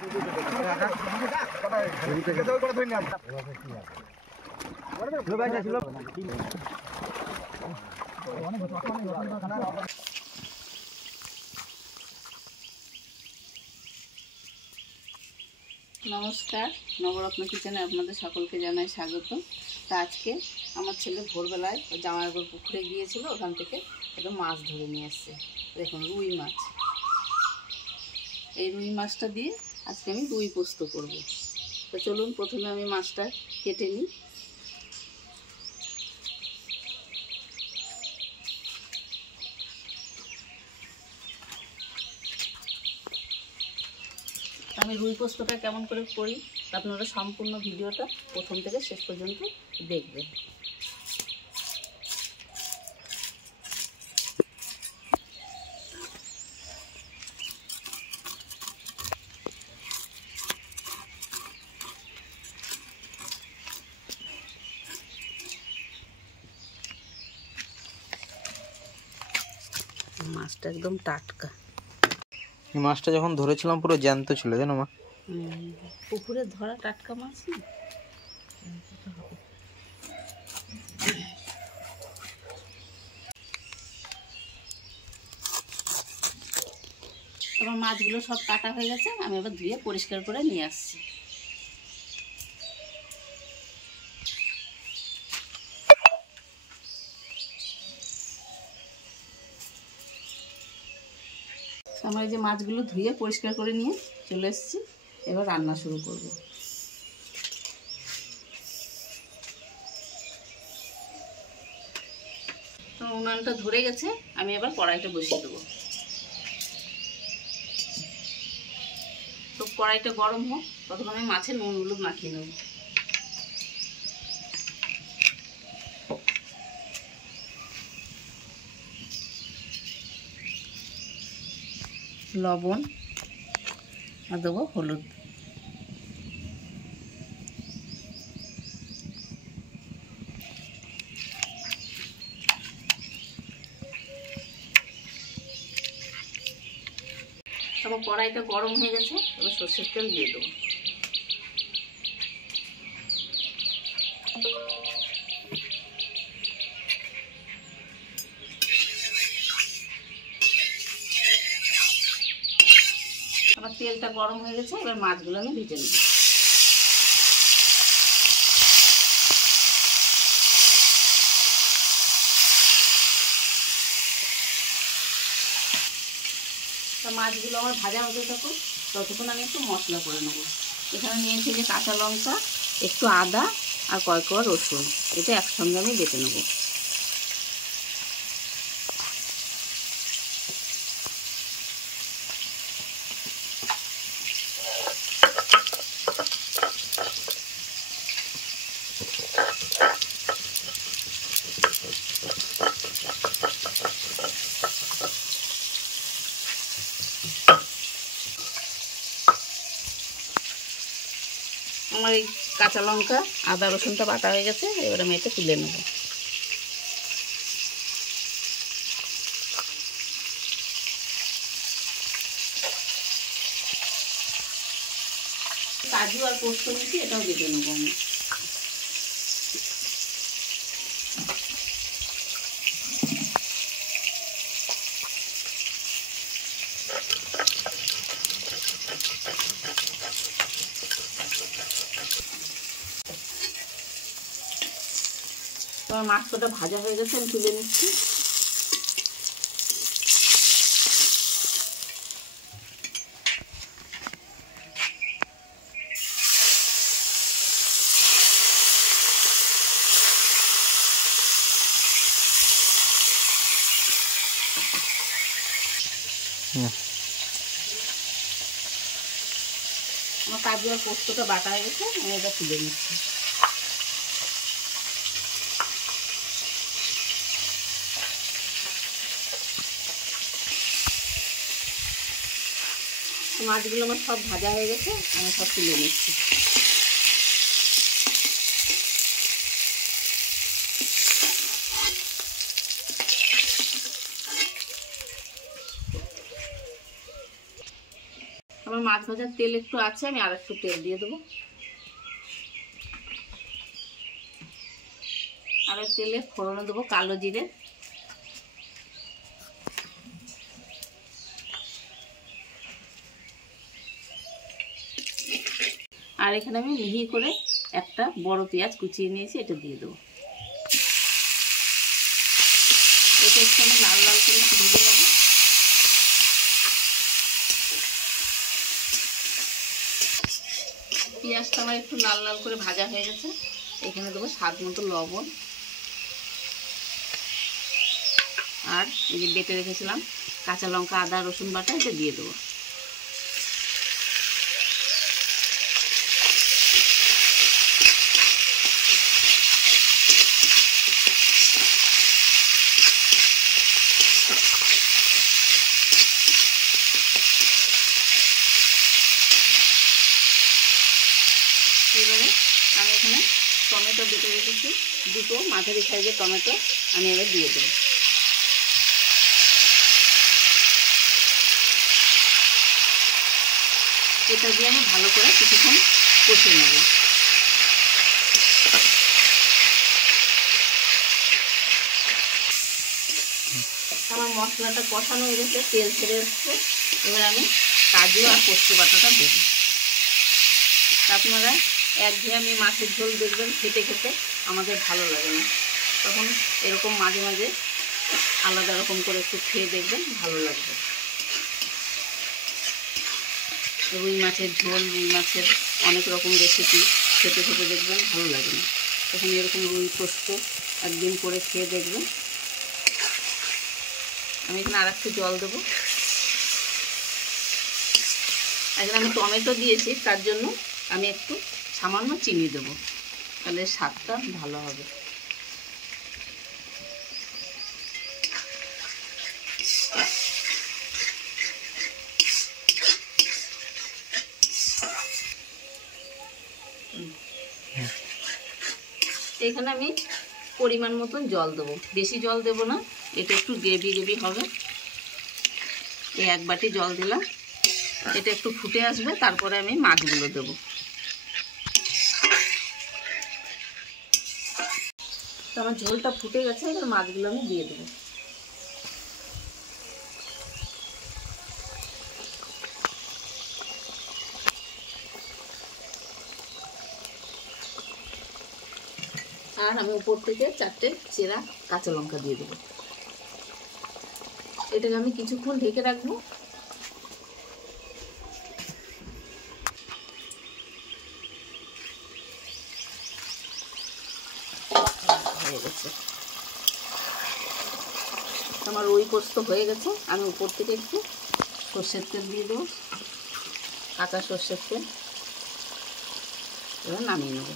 নমস্কার, নবরত্ন কিচেনে আপনাদের সকলকে জানাই স্বাগত। তা আজকে আমার ছেলে ভোরবেলায় জামাইবাবুর পুকুরে গিয়েছিল, ওখান থেকে একটা মাছ ধরে নিয়ে এসছে। দেখুন, রুই মাছ। এই রুই মাছটা দিয়ে আজকে আমি রুই পোস্ত করব। তো চলুন, প্রথমে আমি মাছটা কেটে নিই। আমি রুই পোস্তটা কেমন করে করি আপনারা সম্পূর্ণ ভিডিওটা প্রথম থেকে শেষ পর্যন্ত দেখবেন। মাছটা একদম টাটকা। এই মাছটা যখন ধরেছিলাম পুরো জ্যান্ত ছিল, জানো মা? পুকুরে ধরা টাটকা মাছ না। আমার মাছগুলো সব কাটা হয়ে গেছে, আমি এবার ধুয়ে পরিষ্কার করে নিয়ে আসছি। আমার এই যে মাছগুলো ধুয়ে পরিষ্কার করে নিয়ে চলে এসেছি, এবার রান্না শুরু করব। তো উনানটা ধরে গেছে, আমি এবার কড়াইটা বসিয়ে দেবো। তো কড়াইটা গরম হোক, ততক্ষণ আমি মাছের নুন হলুদ মাখিয়ে নেব। লবণ আর দেবো হলুদ। তারপর কড়াইটা গরম হয়ে গেছে, এবার সর্ষের তেল দিয়ে দেবো। আমার তেলটা গরম হয়ে গেছে, এবার মাছগুলো আমি ভেজে নেব। মাছগুলো আমার ভাজা হতে থাকুক, ততক্ষণ আমি একটু মশলা করে নেব। এখানে নিয়েছি যে কাঁচা লঙ্কা, একটু আদা আর কয়েক কোয়া রসুন, এটা একসঙ্গে আমি বেটে নেব। আমার এই কাঁচা লঙ্কা আদা রসুনটা বাটা হয়ে গেছে, এবার আমি এটা তুলে নেব। কাজু আর পোস্ত নিচ্ছি, এটাও বেটে নেব আমি। তোমার মাছটা ভাজা হয়ে গেছে, আমি তুলে নিচ্ছি। আমার কাজু আর পোস্তটা বাটা হয়ে গেছে, আমি এটা তুলে নিচ্ছি। মাছগুলো আমার সব ভাজা হয়ে গেছে, আমি সব তুলে নিচ্ছি। আমার মাছ ভাজার তেল একটু আছে, আমি আর একটু তেল দিয়ে দেবো। আর ওই তেলে ফোড়নে দেবো কালো জিরে, আর এখানে আমি মিহি করে একটা বড় পেঁয়াজ কুচিয়ে নিয়েছি, এটা দিয়ে দেবো। এটা একটু আমি লাল লাল করে ভেজে নেবো। পেঁয়াজটা আমার একটু লাল লাল করে ভাজা হয়ে গেছে। এখানে দেবো স্বাদ মতো লবণ, আর এই যে বেটে রেখেছিলাম কাঁচা লঙ্কা, আদা, রসুন বাটা, এটা দিয়ে দেবো। এবারে আমি এখানে টমেটো বেটে রেখেছি, দুটো মাঝারি সাইজের টমেটো আমি এবার দিয়ে দেবো। এটা দিয়ে আমি ভালো করে কিছুক্ষণ কষে নেব। আমার মশলাটা কষানো হয়ে গেছে, তেল ছেড়ে এসছে। এবার আমি কাজু আর পোস্ত বাটাটা দেব। আপনারা একঘেয়েমি মাছের ঝোল দেখবেন খেতে খেতে আমাদের ভালো লাগে না, তখন এরকম মাঝে মাঝে আলাদা রকম করে একটু খেয়ে দেখবেন, ভালো লাগবে। রুই মাছের ঝোল, রুই মাছের অনেক রকম রেসিপি খেতে খেতে দেখবেন ভালো লাগে না, তখন এরকম রুই পোস্ত একদিন করে খেয়ে দেখবেন। আমি এখানে আর একটু জল দেবো। এখানে আমি টমেটো দিয়েছি, তার জন্য আমি একটু সামান্য চিনি দেবো, তাহলে স্বাদটা ভালো হবে। এখানে আমি পরিমাণ মতন জল দেবো, বেশি জল দেবো না, এটা একটু গ্রেভি গ্রেভি হবে। এই 1 বাটি জল দিলাম, এটা একটু ফুটে আসবে, তারপরে আমি মাছগুলো দেবো। তো আমার ঝোলটা ফুটে গেছে, এবার মাছগুলো আমি দিয়ে দেবো। আর আমি উপর থেকে 4টে চেরা কাঁচা লঙ্কা দিয়ে দেবো। এটাকে আমি কিছুক্ষণ ঢেকে রাখবো। হয়ে গেছে আমার রুই পোস্ত হয়ে গেছে। আমি উপর থেকে একটু সর্ষের তেল দিয়ে দেবো, কাঁচা সর্ষের তেল। এবার নামিয়ে নেব।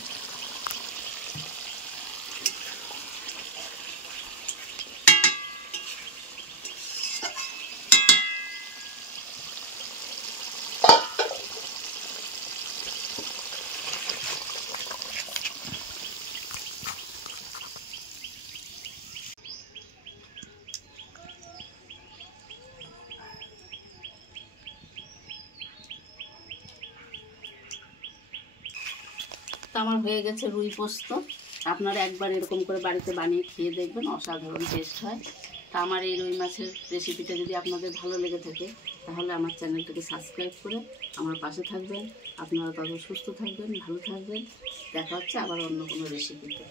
তো আমার হয়ে গেছে রুই পোস্ত। আপনারা একবার এরকম করে বাড়িতে বানিয়ে খেয়ে দেখবেন, অসাধারণ টেস্ট হয়। তা আমার এই রুই মাছের রেসিপিটা যদি আপনাদের ভালো লেগে থাকে, তাহলে আমার চ্যানেলটাকে সাবস্ক্রাইব করে আমার পাশে থাকবেন। আপনারা তত সুস্থ থাকবেন, ভালো থাকবেন। দেখা হচ্ছে আবার অন্য কোনো রেসিপিতে।